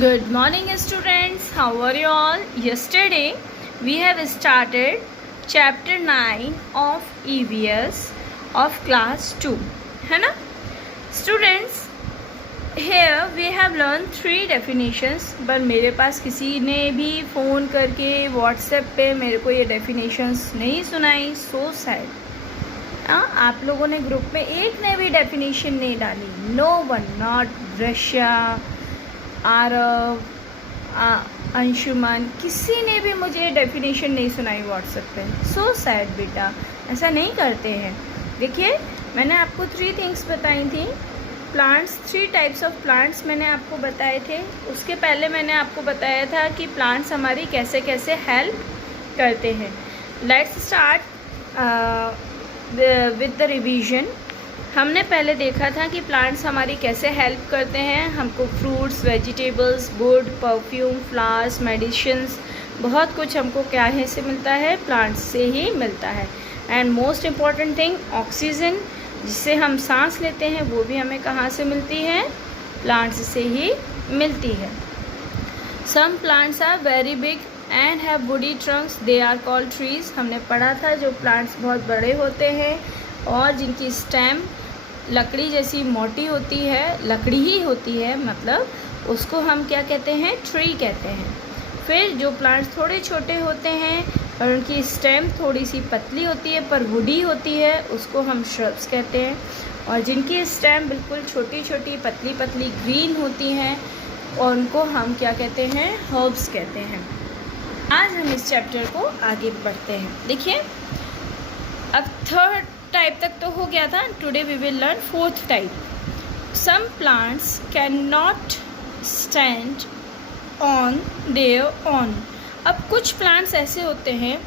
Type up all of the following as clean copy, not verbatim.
Good morning, students. How are you all? Yesterday, we have started chapter 9 of EVS of class 2. है ना? Students, here we have learned 3 definitions. पर मेरे पास किसी ने भी phone करके WhatsApp पे मेरे को ये definitions नहीं सुनाई. So sad. आप लोगों ने ग्रुप में एक ने भी डेफिनेशन नहीं डाली. No one, not Rashiya, Aarav, Anshuman, किसी ने भी मुझे डेफिनेशन नहीं सुनाई व्हाट्सएप पे. सो सैड बेटा, ऐसा नहीं करते हैं. देखिए, मैंने आपको 3 थिंग्स बताई थी. प्लांट्स, 3 टाइप्स ऑफ प्लांट्स मैंने आपको बताए थे. उसके पहले मैंने आपको बताया था कि प्लांट्स हमारी कैसे कैसे हेल्प करते हैं. Let's start with the revision. हमने पहले देखा था कि प्लांट्स हमारी कैसे हेल्प करते हैं. हमको fruits, vegetables, would, perfume, flowers, medicines, बहुत कुछ हमको क्या है से मिलता है, प्लांट्स से ही मिलता है. And most important thing, oxygen जिससे हम सांस लेते हैं, वो भी हमें कहाँ से मिलती है, प्लांट्स से ही मिलती है. Some plants are very big and have woody trunks, they are called trees. हमने पढ़ा था जो प्लांट्स बहुत बड़े होते हैं और जिनकी स्टेम लकड़ी जैसी मोटी होती है, लकड़ी ही होती है, मतलब उसको हम क्या कहते हैं, ट्री कहते हैं. फिर जो प्लांट्स थोड़े छोटे होते हैं और उनकी स्टेम थोड़ी सी पतली होती है पर वुडी होती है, उसको हम श्रब्स कहते हैं. और जिनकी स्टेम बिल्कुल छोटी छोटी पतली पतली ग्रीन होती हैं और उनको हम क्या कहते हैं, हर्ब्स कहते हैं. आज हम इस चैप्टर को आगे बढ़ते हैं. देखिए, अब 3rd टाइप तक तो हो गया था. Today we will learn 4th type. Some plants can not stand on their own. अब कुछ प्लांट्स ऐसे होते हैं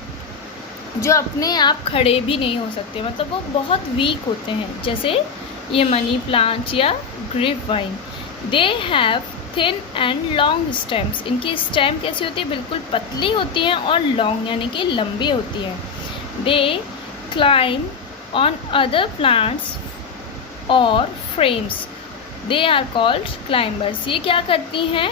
जो अपने आप खड़े भी नहीं हो सकते, मतलब वो बहुत वीक होते हैं. जैसे ये मनी प्लांट या grape vine. They have thin and long stems. इनकी स्टेम कैसी होती है, बिल्कुल पतली होती हैं और लॉन्ग यानी कि लंबी होती है. दे climb on other plants or frames, they are called climbers. ये क्या करती हैं,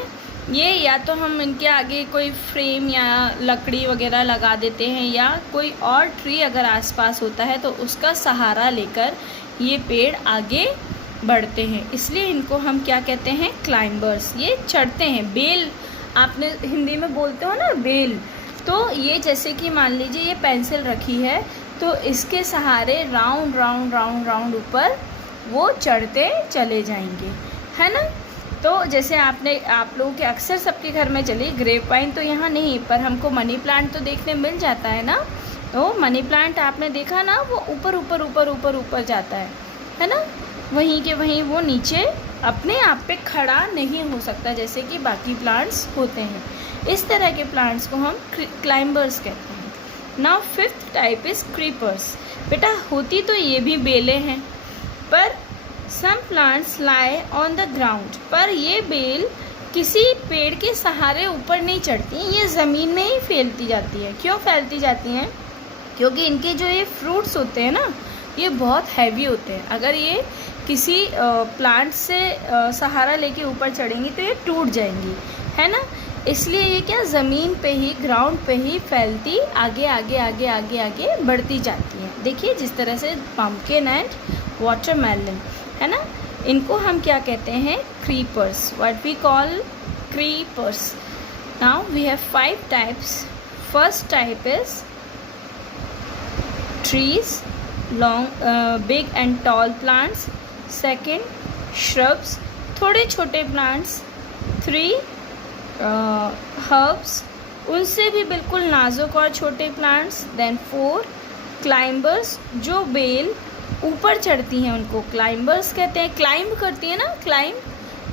ये या तो हम इनके आगे कोई फ्रेम या लकड़ी वगैरह लगा देते हैं या कोई और ट्री अगर आसपास होता है तो उसका सहारा लेकर ये पेड़ आगे बढ़ते हैं. इसलिए इनको हम क्या कहते हैं, क्लाइंबर्स. ये चढ़ते हैं. बेल आपने हिंदी में बोलते हो ना, बेल. तो ये जैसे कि मान लीजिए ये पेंसिल रखी है तो इसके सहारे राउंड राउंड राउंड राउंड ऊपर वो चढ़ते चले जाएंगे, है ना. तो जैसे आप लोगों के अक्सर सबके घर में चली ग्रेप वाइन तो यहाँ नहीं, पर हमको मनी प्लांट तो देखने मिल जाता है ना. तो मनी प्लांट आपने देखा ना, वो ऊपर ऊपर ऊपर ऊपर ऊपर जाता है ना. वहीं के वहीं वो नीचे अपने आप पे खड़ा नहीं हो सकता जैसे कि बाकी प्लांट्स होते हैं. इस तरह के प्लांट्स को हम क्लाइंबर्स कहते हैं. Now 5th type is creepers. बेटा, होती तो ये भी बेलें हैं, पर some plants lie on the ground. पर ये बेल किसी पेड़ के सहारे ऊपर नहीं चढ़ती, ये ज़मीन में ही फैलती जाती है. क्यों फैलती जाती हैं, क्योंकि इनके जो ये फ्रूट्स होते हैं ना, ये बहुत हैवी होते हैं. अगर ये किसी प्लांट से सहारा लेके ऊपर चढ़ेंगी तो ये टूट जाएंगी, है ना. इसलिए ये क्या, ज़मीन पे ही, ग्राउंड पे ही फैलती आगे आगे आगे आगे आगे बढ़ती जाती हैं. देखिए, जिस तरह से पम्पकिन एंड वाटरमेलन, है ना, इनको हम क्या कहते हैं, creepers. What we call creepers. Now we have 5 types. First type is trees, big and tall plants. Second, shrubs, थोड़े छोटे plants. 3, herbs, उनसे भी बिल्कुल नाजुक और छोटे प्लांट्स. देन 4, क्लाइंबर्स, जो बेल ऊपर चढ़ती हैं उनको क्लाइंबर्स कहते हैं. क्लाइंब करती है ना, क्लाइंब.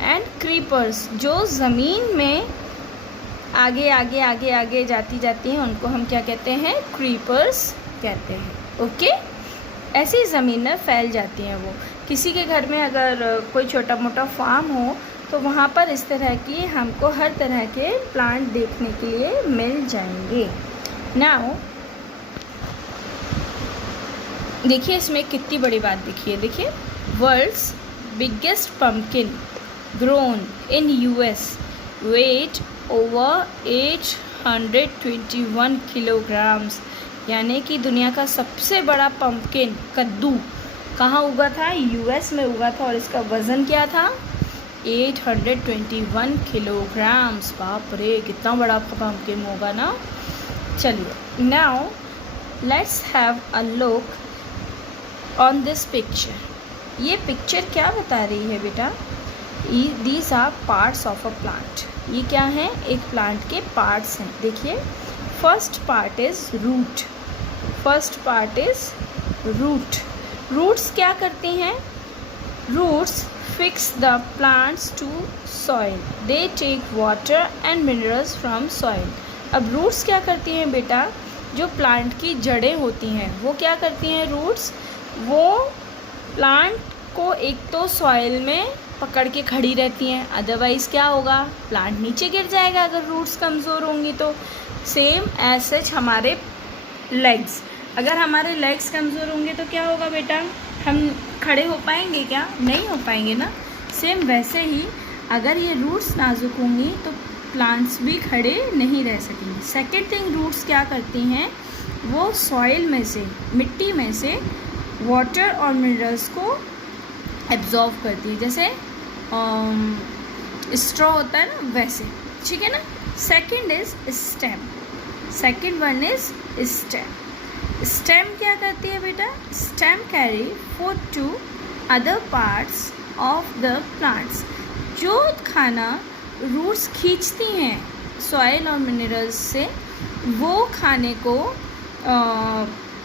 एंड क्रीपर्स, जो ज़मीन में आगे आगे आगे आगे जाती हैं, उनको हम क्या कहते हैं, क्रीपर्स कहते हैं. ओके, ऐसी ज़मीन में फैल जाती हैं वो. किसी के घर में अगर कोई छोटा मोटा फार्म हो तो वहाँ पर इस तरह की हमको हर तरह के प्लांट देखने के लिए मिल जाएंगे. नाउ देखिए, इसमें कितनी बड़ी बात दिखी है. देखिए, world's biggest pumpkin grown in US weight over 821 kilograms, यानी कि दुनिया का सबसे बड़ा पम्पकिन कद्दू कहाँ उगा था? यूएस में उगा था और इसका वज़न क्या था? 821 किलोग्राम्स। बाप रे, कितना बड़ा पम्पकिन होगा ना। चलिए, now let's have a look on this picture. ये पिक्चर क्या बता रही है बेटा? These are parts of a plant. ये क्या है? एक प्लांट के पार्ट्स हैं। देखिए, first part is root. First part is root. Roots क्या करती हैं? Roots fix the plants to soil, they take water and minerals from soil. अब रूट्स क्या करती हैं बेटा? जो प्लांट की जड़ें होती हैं वो क्या करती हैं? रूट्स वो प्लांट को एक तो सॉइल में पकड़ के खड़ी रहती हैं, अदरवाइज़ क्या होगा? प्लांट नीचे गिर जाएगा अगर रूट्स कमज़ोर होंगी तो। सेम एज सच हमारे लेग्स, अगर हमारे लेग्स कमज़ोर होंगे तो क्या होगा बेटा? हम खड़े हो पाएंगे क्या? नहीं हो पाएंगे ना। सेम वैसे ही अगर ये रूट्स नाजुक होंगी तो प्लांट्स भी खड़े नहीं रह सकेंगे। सेकेंड थिंग, रूट्स क्या करती हैं? वो सॉइल में से, मिट्टी में से वाटर और मिनरल्स को एब्जॉर्व करती है, जैसे स्ट्रॉ होता है ना, वैसे। ठीक है ना। Second is stem. Second one is stem. Stem क्या करती है बेटा? Stem carry food to other parts of the plants. जो खाना रूट्स खींचती हैं सॉइल और मिनरल्स से, वो खाने को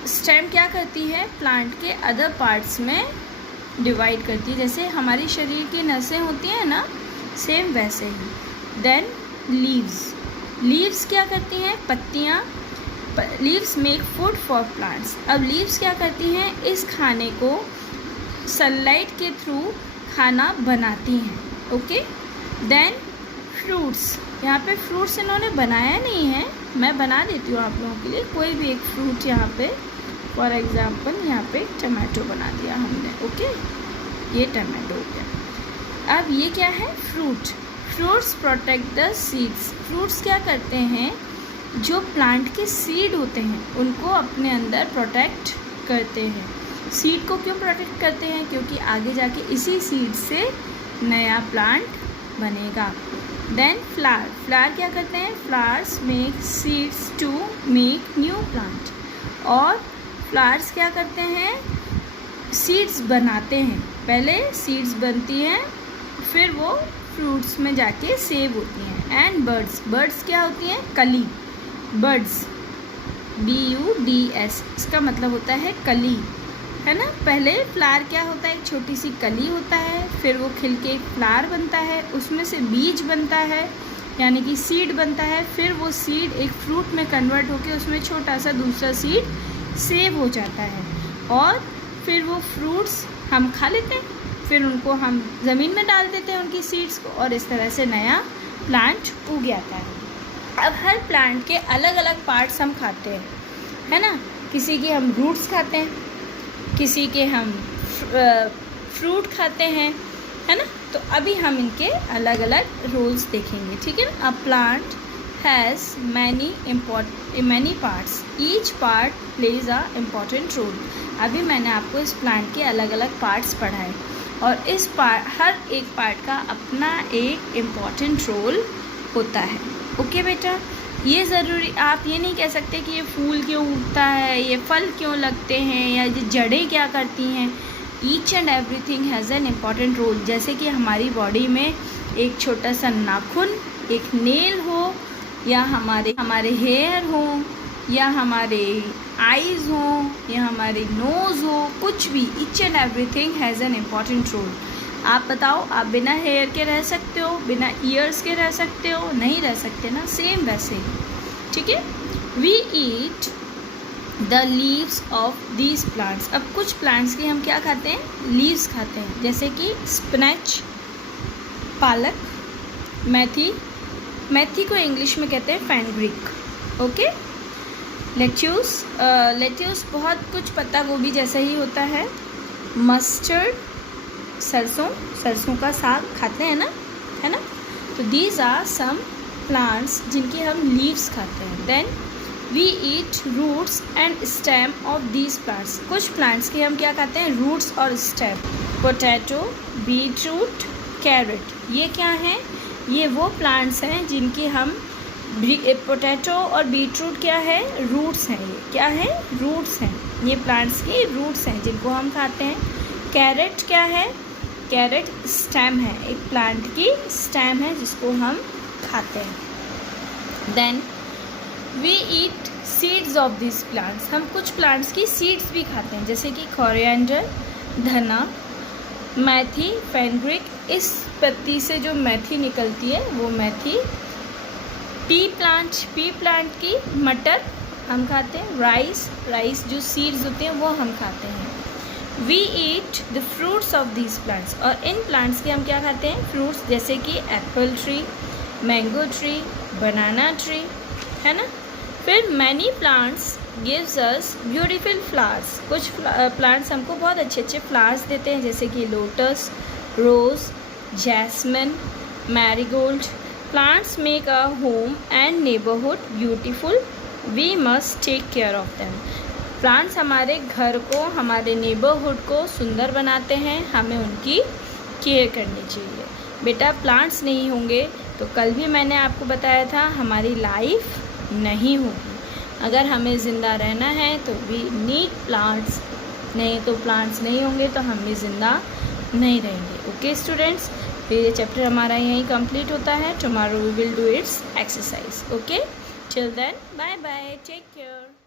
स्टेम क्या करती है? प्लांट के अदर पार्ट्स में डिवाइड करती है, जैसे हमारी शरीर की नसें होती हैं ना, सेम वैसे ही। Then leaves. लीव्स क्या करती हैं? पत्तियाँ। Leaves make food for plants. अब लीव्स क्या करती हैं? इस खाने को सनलाइट के थ्रू खाना बनाती हैं। ओके। Then fruits. यहाँ पे फ्रूट्स इन्होंने बनाया नहीं है, मैं बना देती हूँ आप लोगों के लिए। कोई भी एक फ्रूट यहाँ पे, फॉर एग्ज़ाम्पल यहाँ पे टमाटो बना दिया हमने। ओके, ये टमाटो हो गया। अब ये क्या है? Fruit. Fruits protect the seeds. Fruits क्या करते हैं? जो प्लांट के सीड होते हैं उनको अपने अंदर प्रोटेक्ट करते हैं। सीड को क्यों प्रोटेक्ट करते हैं? क्योंकि आगे जाके इसी सीड से नया प्लांट बनेगा। Then flower. फ्लावर क्या करते हैं? Flowers make seeds to make new plant. और फ्लावर्स क्या करते हैं? सीड्स बनाते हैं। पहले सीड्स बनती हैं, फिर वो फ्रूट्स में जाके सेव होती हैं। And birds. बर्ड्स क्या होती हैं? कली। बर्ड्स, BUDS, इसका मतलब होता है कली, है ना। पहले फ्लावर क्या होता है? एक छोटी सी कली होता है, फिर वो खिल के एक फ्लावर बनता है, उसमें से बीज बनता है यानी कि सीड बनता है, फिर वो सीड एक फ्रूट में कन्वर्ट होके उसमें छोटा सा दूसरा सीड सेव हो जाता है, और फिर वो फ्रूट्स हम खा लेते हैं, फिर उनको हम ज़मीन में डाल देते हैं उनकी सीड्स को, और इस तरह से नया प्लांट उग जाता है। अब हर प्लांट के अलग अलग पार्ट्स हम खाते हैं, है ना। किसी के हम रूट्स खाते हैं, किसी के हम फ्रूट खाते हैं, है ना। तो अभी हम इनके अलग अलग रोल्स देखेंगे, ठीक है ना। A plant has many parts, each part plays a important role. अभी मैंने आपको इस प्लांट के अलग अलग पार्ट्स पढ़ाए, और इस हर एक पार्ट का अपना एक इम्पॉर्टेंट रोल होता है। ओके बेटा, ये ज़रूरी, आप ये नहीं कह सकते कि ये फूल क्यों उगता है, ये फल क्यों लगते हैं, या ये जड़ें क्या करती हैं। Each and everything has an important role. जैसे कि हमारी बॉडी में एक छोटा सा नाखून, एक नेल हो, या हमारे हेयर हो, या हमारे आईज़ हो, या हमारे नोज़ हो, कुछ भी, each and everything has an important role. आप बताओ, आप बिना हेयर के रह सकते हो? बिना ईयर्स के रह सकते हो? नहीं रह सकते ना। सेम वैसे ही, ठीक है। We eat the leaves of these plants. अब कुछ प्लांट्स के हम क्या खाते हैं? लीव्स खाते हैं, जैसे कि स्पिनच, पालक, मेथी। मेथी को इंग्लिश में कहते हैं फेनग्रीक। ओके। लेट्यूस। लेट्यूस बहुत कुछ पत्ता गोभी जैसा ही होता है। मस्टर्ड, सरसों का साग खाते हैं ना, है ना। तो दीज आर सम प्लांट्स जिनकी हम लीव्स खाते हैं. Then we eat roots and stem of these plants. कुछ प्लांट्स के हम क्या खाते हैं? रूट्स और stem. Potato, beet root, carrot, ये क्या हैं? ये वो प्लांट्स हैं जिनकी हम पोटैटो और बीट रूट क्या है? रूट्स हैं. ये क्या है? रूट्स हैं. ये प्लांट्स की रूट्स हैं जिनको हम खाते हैं. कैरेट क्या है? कैरेट स्टेम है, एक प्लांट की स्टेम है जिसको हम खाते हैं. Then we eat seeds of this plants. हम कुछ प्लांट्स की सीड्स भी खाते हैं जैसे कि कोरिएंडर, धना, मेथी, फेनग्रिक. इस पत्ती से जो मेथी निकलती है वो मेथी. पी प्लांट की मटर हम खाते हैं. राइस जो सीड्स होते हैं वो हम खाते हैं. We eat the fruits of these plants. और इन प्लांट्स के हम क्या खाते हैं? फ्रूट्स, जैसे कि apple tree, mango tree, banana tree, है ना. फिर many plants gives us beautiful flowers. कुछ प्लांट्स हमको बहुत अच्छे अच्छे फ्लावर्स देते हैं जैसे कि lotus, rose, jasmine, marigold. Plants make a home and neighborhood beautiful. We must take care of them. Plants हमारे घर को, हमारे नेबरहुड को सुंदर बनाते हैं. हमें उनकी केयर करनी चाहिए. बेटा प्लांट्स नहीं होंगे तो कल भी मैंने आपको बताया था हमारी लाइफ नहीं होगी. अगर हमें ज़िंदा रहना है तो वी नीड प्लांट्स. नहीं तो प्लांट्स नहीं होंगे तो हम भी ज़िंदा नहीं रहेंगे. ओके स्टूडेंट्स, फिर ये चैप्टर हमारा यहीं कंप्लीट होता है. Tomorrow we will do its exercise. Okay, till then bye bye, take care.